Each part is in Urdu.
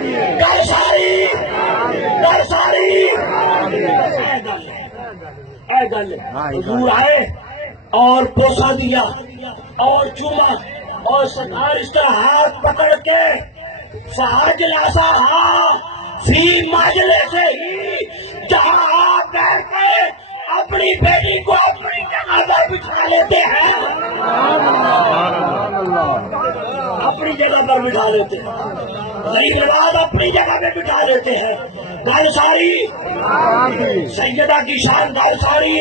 گل ساری اے گل حضور آئے اور بوسہ دیا اور چوما اور سرکار اس کا ہاتھ پکڑ کے فاجلاسا فی مجلس ہی جہاں آپ بیٹھ کے اپنی بیٹی کو اپنی جگہ پر بٹھا لیتے ہیں، اپنی جگہ پر بٹھا لیتے ہیں، غریب نواز اپنی جگہ پہ بٹھا لیتے ہیں. گل ساری سیدہ کی شان، گل ساری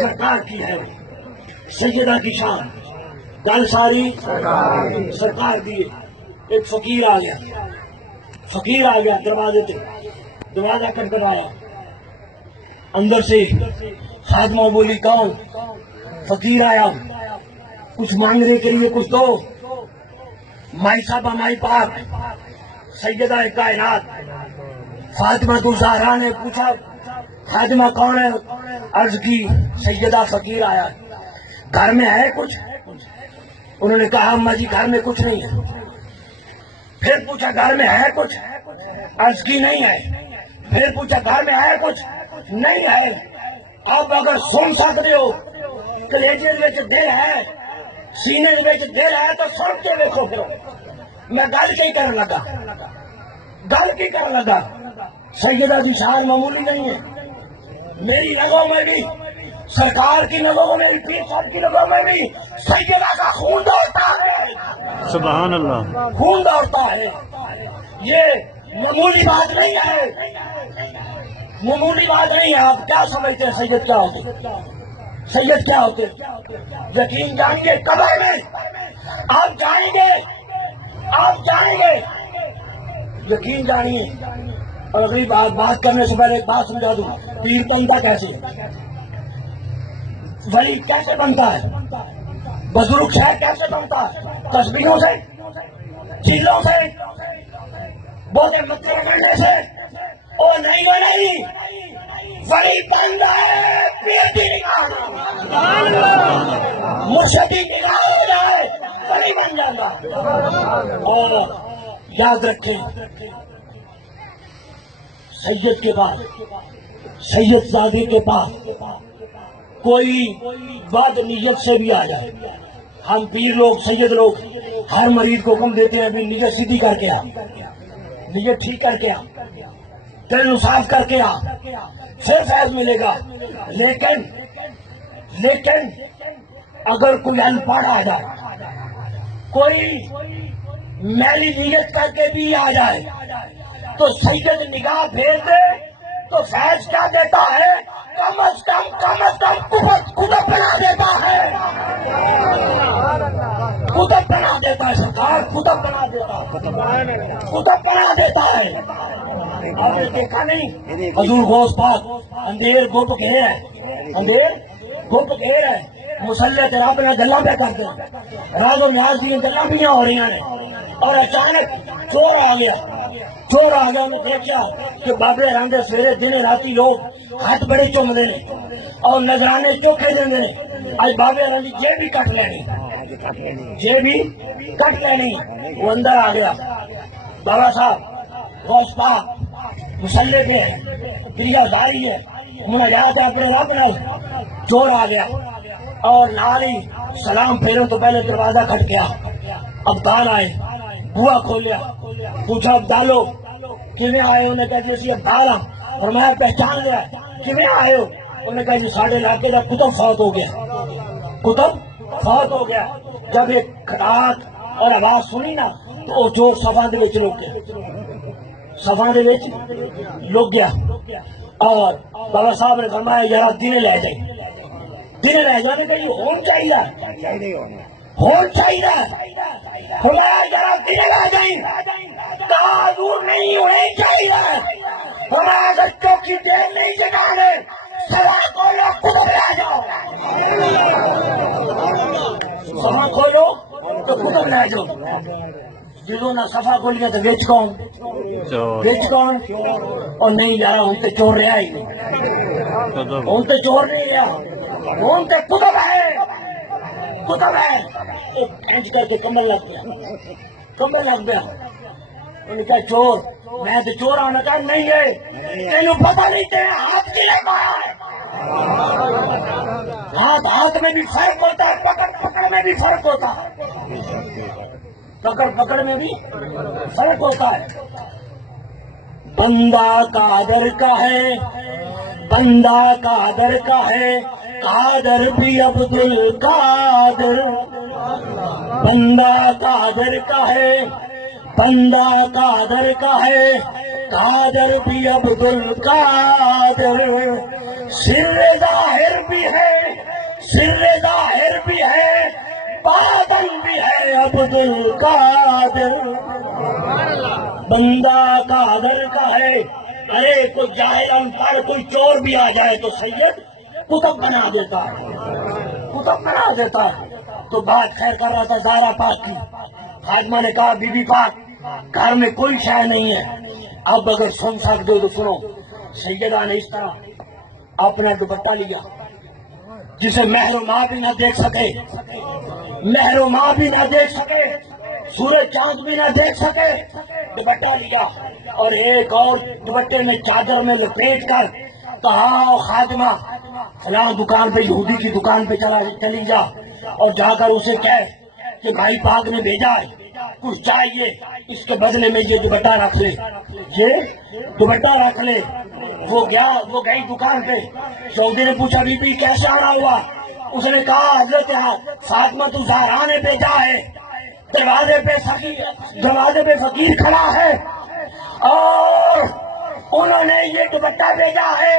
سرکار کی ہے، سیدہ کی شان گل ساری سرکار دی. ایک فقیر آ گیا دروازے پہ، دروازہ کھٹکھٹایا، اندر سے خادمہ بولی کون؟ فقیر آیا، کچھ مانگنے کے لیے کچھ دو. مائی صاحبہ مائی پاک سیدہ کائنات فاطمہ الزہرا نے پوچھا خادمہ کون ہے؟ عرض کی سیدہ فقیر آیا، گھر میں ہے کچھ؟ انہوں نے کہا اماں جی گھر میں کچھ نہیں ہے. پھر پوچھا گھر میں ہے کچھ؟ عرض کی نہیں ہے. پھر پوچھا گھر میں ہے کچھ؟ نہیں ہے. اب اگر سن سکتے ہو کلیجے وچ دل ہے، سینے وچ دل ہے تو سن کے دیکھو. پھر میں گل کی کرن لگا، سیدہ کی شان معمولی نہیں ہے. میری نگوں میں بھی، سرکار کی نگوں میں، میری پیر صاحب کی نگوں میں بھی سیدہ کا خون دوڑتا ہے. سبحان اللہ، خون دوڑتا ہے. یہ معمولی بات نہیں ہے، معمولی بات نہیں ہے. آپ کیا سمجھتے ہیں سید کیا ہوتے؟ سید کیا ہوتے؟ یقین جائیں گے قبر میں، آپ جائیں گے یقین جانیے. اور اگلی بات کرنے سے پہلے ایک بات سمجھا دوں، پیر بنتا کیسے، ولی کیسے بنتا ہے، بزرگ شاہ کیسے بنتا ہے؟ تسبیحوں سے، چیزوں سے، بہت مطلب کرنے سے. اور نہیں ولی بنتا ہے پیر کی نگاہ، مرشدی نگاہ ہو جائے ولی بن جاتا. اور یاد رکھیں سید کے پاس، سید زادی کے پاس کوئی بد نیت سے بھی آ جائے، ہم پیر لوگ، سید لوگ ہر مریض کو حکم دیتے ہیں بھی نیت سیدھی کر کے آ، نیت ٹھیک کر کے آ، دل صاف کر کے آ، پھر فیض ملے گا. لیکن اگر کوئی ان پڑھ آ جائے، کوئی میلی نیت کر کے بھی آ جائے تو سید نگاہ پھیر دے تو فیض کیا دیتا ہے؟ کم از کم قدرت بنا دیتا ہے، قدرت بنا دیتا ہے. سرکار قدرت بنا دیتا ہے. آپ نے دیکھا نہیں حضور غوث پاک اندھیر گھپ گھیر ہے، مسلح جناب میں گلا پہ کرتے ہیں، راز و نیاز کی گلا بھی ہو رہی ہیں. اور اچانک چور آ گیا، انہیں دیکھا کہ بابے رنگ سویرے دن راتی لوگ ہاتھ بڑے چومتے ہیں اور نذرانے چوکھے دیں. آج بابے رنگ جے بھی کٹ لینی، وہ اندر آ گیا. بابا صاحب غوث پاک مسلح پہ ہے، کریا داری ہے، مناجات اپنے رب نے. چور آ گیا اور ناری سلام پھیروں تو پہلے دروازہ کھٹ گیا. ابدال آئے، بوا کھولیا، پوچھا ابدالو کیویں آئے؟ انہیں کہا جی اسی ابدال ہاں. فرمایا پہچان لیا، کیویں آئے ہو؟ انہیں کہا جی ساڑھے علاقے کا کتب فوت ہو گیا. جب ایک کھٹاہٹ اور آواز سنی نا تو وہ چور صفاں دے وچ لک گیا. اور بابا صاحب نے فرمایا یار دن لے جانے کے لیے ہون چاہیے خدا ذرا دن لے جائیں، کہا دور نہیں ہونی چاہیے. ہمارا اگر چوکی دیر نہیں جگانے سوا کھولو خود لے جاؤ، سوا کھولو تو خود لے جاؤ. جدوں نہ صفا کھولیاں تو وچ کون اور نہیں یار ہوں تو چور رہا ہی نہیں، ہوں تو چور نہیں رہا، ہوں تو کتب ہے. انج کر کے کمبل لگ گیا. انہوں نے کہا چور. میں تو چور آنا کہا نہیں ہے, تینوں پتہ نہیں تیرے ہاتھ کی لے مارا ہے. ہاتھ میں بھی فرق ہوتا ہے, پکڑ میں بھی فرق ہوتا ہے, پکڑ میں بھی فرق ہوتا ہے. بندہ قادر کا ہے, بندہ قادر کا ہے, قادر بھی عبد القادر. بندہ قادر کا ہے, بندہ قادر کا ہے, قادر بھی عبد القادر. سر ظاہر بھی ہے, سر ظاہر بھی ہے, باطن بھی ہے عبد القادر. بندہ قادر کا ہے. ارے کوئی جاہل ان پر کوئی چور بھی آ جائے تو سید کتب بنا دیتا ہے, کتب بنا دیتا ہے. تو بات خیر کر رہا تھا زہرا پاک کی. خادمہ نے کہا بی بی پاک گھر میں کوئی شے نہیں ہے, اب اگر سن سکتے ہو تو سنو. سیدہ نے اس طرح اپنا دوپٹہ لیا جسے مہر و ماں بھی نہ دیکھ سکے, مہر و ماں بھی نہ دیکھ سکے, سورج چاند بھی نہ دیکھ سکے. دوپٹہ لیا اور ایک اور دوپٹے میں چادر میں لپیٹ کر کہا خادمہ فلاں دکان پہ, یہودی کی دکان پہ چلی جا اور جا کر اسے کہہ کہ بھائی پاک نے بھیجا ہے, کچھ چاہیے, اس کے بدلے میں یہ دوپٹہ رکھ لے, یہ دوپٹہ رکھ لے. وہ گئی دکان پہ. سعودی نے پوچھا بی بی کیسے آنا ہوا؟ اس نے کہا حضرت فاطمہ زہرا نے بھیجا ہے, دروازے پہ فقیر کھڑا ہے اور انہوں نے یہ دوپٹہ بھیجا ہے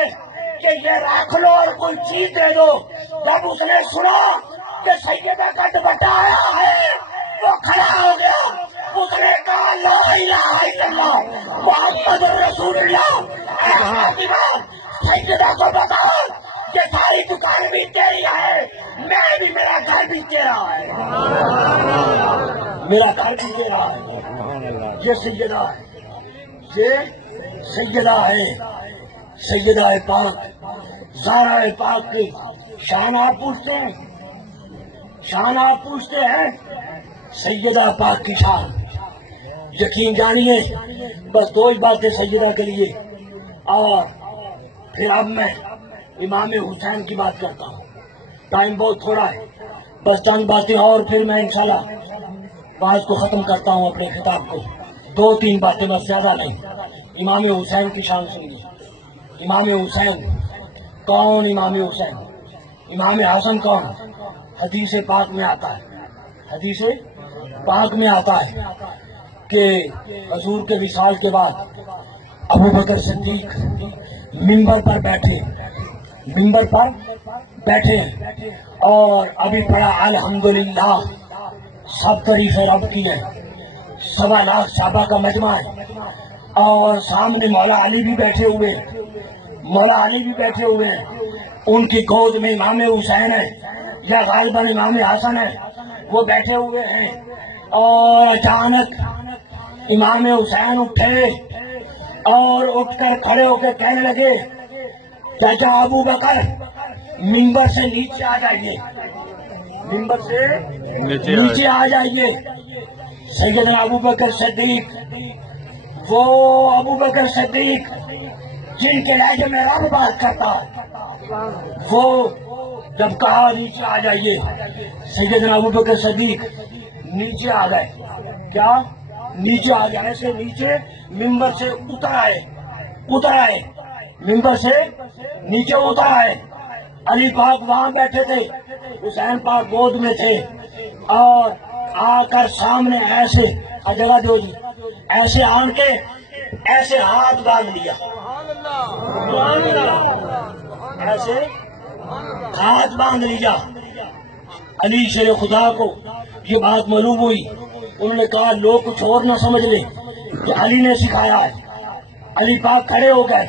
کہ یہ رکھ لو اور کوئی چیز دے دو. جب اس نے سنا کہ سیدہ کا دوپٹہ آیا ہے وہ کھڑا ہو گیا. اس نے کہا لا الہ الا اللہ محمد رسول اللہ. سیدہ کو بتا کہ ساری دکان بھی تیری ہے, میں بھی, میرا گھر بھی تیرا ہے, میرا گھر بھی تیرا ہے. یہ سیدہ ہے, یہ سیدہ ہے, سیدہ پاک زہرا پاک کی شان آپ پوچھتے ہیں, شان آپ پوچھتے ہیں. سیدہ پاک کی شان یقین جانیے. بس دو ہی باتیں سیدہ کے لیے, اور پھر اب میں امام حسین کی بات کرتا ہوں. ٹائم بہت تھوڑا ہے, بس چند باتیں اور پھر میں انشاءاللہ بات کو ختم کرتا ہوں اپنے خطاب کو. دو تین باتیں بس, زیادہ نہیں. امام حسین کی شان سنیے. امام حسین کون؟ امام حسین, امام حسن کون؟ حدیث پاک میں آتا ہے, حدیث پاک میں آتا ہے کہ حضور کے وصال کے بعد ابو بکر صدیق منبر پر بیٹھے, منبر پر بیٹھے اور ابھی پڑھا الحمدللہ, سب تعریف رب کی ہے, 1.25 لاکھ صحابہ کا مجمع ہے, اور سامنے مولا علی بھی بیٹھے ہوئے, مولا علی بھی بیٹھے ہوئے ہیں. ان کی گود میں امام حسین ہے یا غالباً امام حسن ہے, وہ بیٹھے ہوئے ہیں. اور اچانک امام حسین اٹھے اور اٹھ کر کھڑے ہو کے کہنے لگے چاچا ابو بکر منبر سے نیچے آ جائیے, منبر سے نیچے آ جائیے. سیدنا ابو بکر صدیق, وہ ابو بکر صدیق جن کے لہجے میں رب بات کرتا, وہ جب کہا نیچے آ جائیے, سیدنا ابو بکر صدیق نیچے آ گئے. کیا نیچے آ گئے؟ ایسے نیچے منبر سے اتر آئے, منبر سے نیچے اتر آئے. علی پاک وہاں بیٹھے تھے, حسین پاک گود میں تھے, اور آ کر سامنے ایسے جگہ دو جی, ایسے آن کے ایسے ہاتھ باندھ لیا, ایسے ہاتھ باندھ لیا. علی شیر خدا کو یہ بات معلوم ہوئی. انہوں نے کہا لوگ کچھ اور نہ سمجھ لیں کہ علی نے سکھایا ہے. علی پاک کھڑے ہو گئے,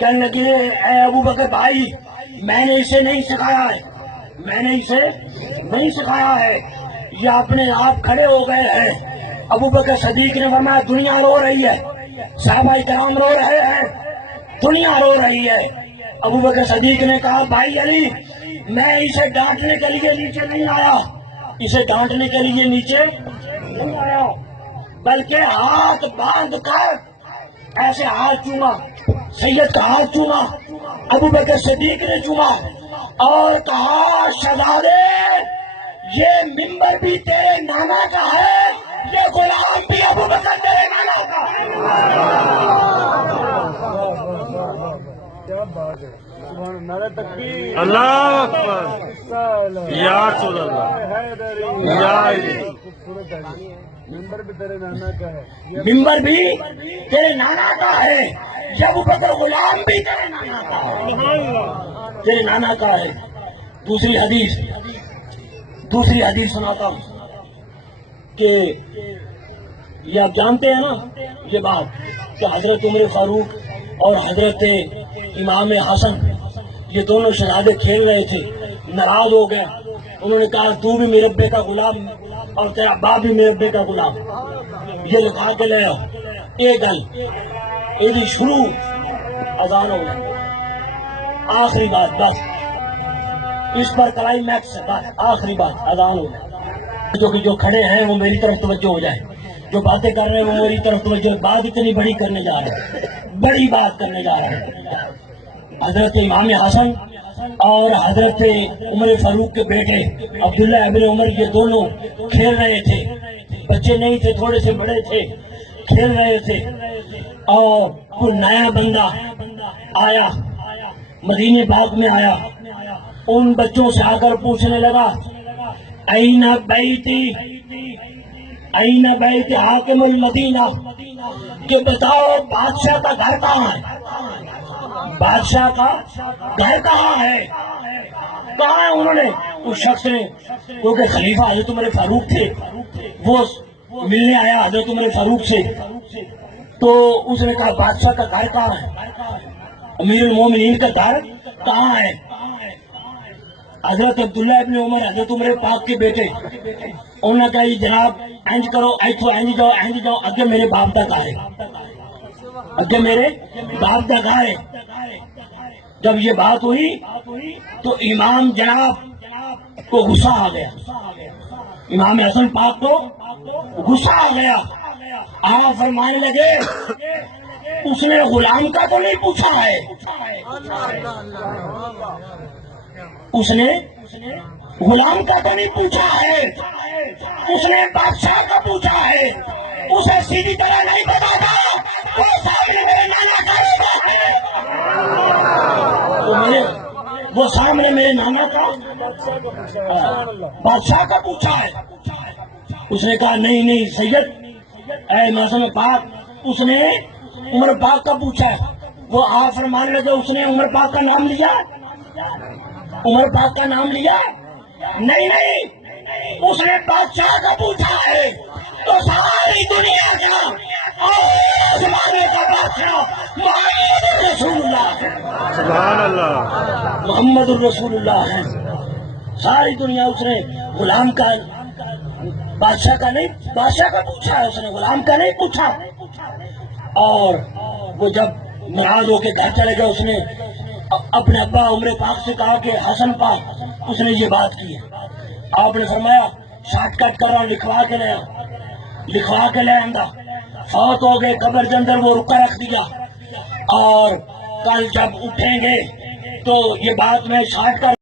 کہنے لگے اے ابو بکر بھائی, میں نے اسے نہیں سکھایا ہے, میں نے اسے نہیں سکھایا ہے, یہ اپنے آپ کھڑے ہو گئے ہیں. ابو بکر صدیق نے فرمایا دنیا رو رہی ہے, صحابہ کرام رو رہے ہیں, دنیا رو رہی ہے. ابو بکر صدیق نے کہا بھائی علی, میں اسے ڈانٹنے کے لیے نیچے نہیں آیا, اسے ڈانٹنے کے لیے نیچے نہیں آیا, بلکہ ہاتھ باندھ کر ایسے ہاتھ چوما، سید کا ہاتھ چوما، ابو بکر صدیق نے چوما اور کہا شہزادے یہ ممبر بھی تیرے نانا کا ہے، یہ غلام بھی ابو بکر تیرے نانا کا ہے۔ اللہ اکبر، یا رسول اللہ، یا ممبر بھی تیرے نانا کا ہے، ممبر بھی تیرے نانا کا ہے، یہ ابو بکر غلام بھی تیرے نانا کا ہے، تیرے نانا کا ہے۔ دوسری حدیث سناتا ہوں کہ یہ آپ جانتے ہیں نا یہ بات کہ حضرت عمر فاروق اور حضرت امام حسن یہ دونوں شہزادے کھیل رہے تھے، ناراض ہو گئے، انہوں نے کہا تو بھی میرے ابے کا غلام اور تیرا باپ بھی میرے ابے کا غلام، یہ لکھا کے لے آؤ۔ ایک گل یہ شروع اذان ہو گئی، آخری بات بس اس پر کلائی میکس آخری بات اذان ہو گئی۔ جو کھڑے ہیں وہ میری طرف توجہ ہو جائے، جو باتیں کر رہے ہیں وہ میری طرف توجہ، بات اتنی بڑی کرنے جا رہے ہیں، بڑی بات کرنے جا رہے ہیں۔ حضرت امام حسن اور حضرت عمر فاروق کے بیٹے عبداللہ ابن عمر یہ دونوں کھیل رہے تھے، بچے نہیں تھے، تھوڑے سے بڑے تھے، کھیل رہے تھے اور کوئی نیا بندہ آیا، مدینے پاک میں آیا، ان بچوں سے آ کر پوچھنے لگا این بیتی، این بیت حاکم المدینہ، کہ بتاؤ بادشاہ کا گھر کہاں ہے، بادشاہ کا گھر کہاں ہے، کہاں ہے؟ انہوں نے اس شخص نے، کیونکہ خلیفہ حضرت عمر فاروق تھے، وہ ملنے آیا حضرت عمر فاروق سے، تو اس نے کہا بادشاہ کا گھر کہاں ہے، امیر المومنین کا گھر کہاں ہے؟ حضرت عبداللہ ابن عمر حضرت عمر پاک کے بیٹے انہوں نے کہا جناب اینج کرو، اینج جاؤ، اگے میرے باپ کا گھر ہے، اگے میرے باپ کا گھر ہے۔ جب یہ بات ہوئی تو امام جناب کو غصہ آ گیا، امام حسن پاک کو غصہ آ گیا، آپ فرمانے لگے اس نے غلام کا تو نہیں پوچھا ہے، اس نے غلام کا تو نہیں پوچھا ہے، اس نے بادشاہ کا پوچھا ہے، اسے سیدھی طرح نہیں پتا تھا وہ سامنے میرے نانا کا ہے، وہ سامنے میرے نانا کا بادشاہ کا پوچھا ہے۔ اس نے کہا نہیں سید اے موسم پاک، اس نے عمر پاک کا پوچھا ہے۔ وہ آپ فرمانے لگے اس نے عمر پاک کا نام لیا، عمر پاک کا نام لیا، نہیں اس نے بادشاہ کا پوچھا ہے، تو ساری دنیا کا اور زمانے کا بادشاہ محمد الرسول اللہ ہے، سبحان اللہ، محمد الرسول اللہ ہے۔ ساری دنیا اس نے غلام کا، بادشاہ کا نہیں، بادشاہ کا پوچھا ہے، اس نے غلام کا نہیں پوچھا۔ اور وہ جب ناراض ہو کے گھر چلے گئے، اس نے اپنے ابا عمر پاک سے کہا کہ حسن پاک اس نے یہ بات کی ہے۔ آپ نے فرمایا شارٹ کٹ کر رہا، لکھوا کے لے آندا، فوت ہو گئے، قبر کے اندر وہ رکا رکھ دیا، اور کل جب اٹھیں گے تو یہ بات میں شارٹ کر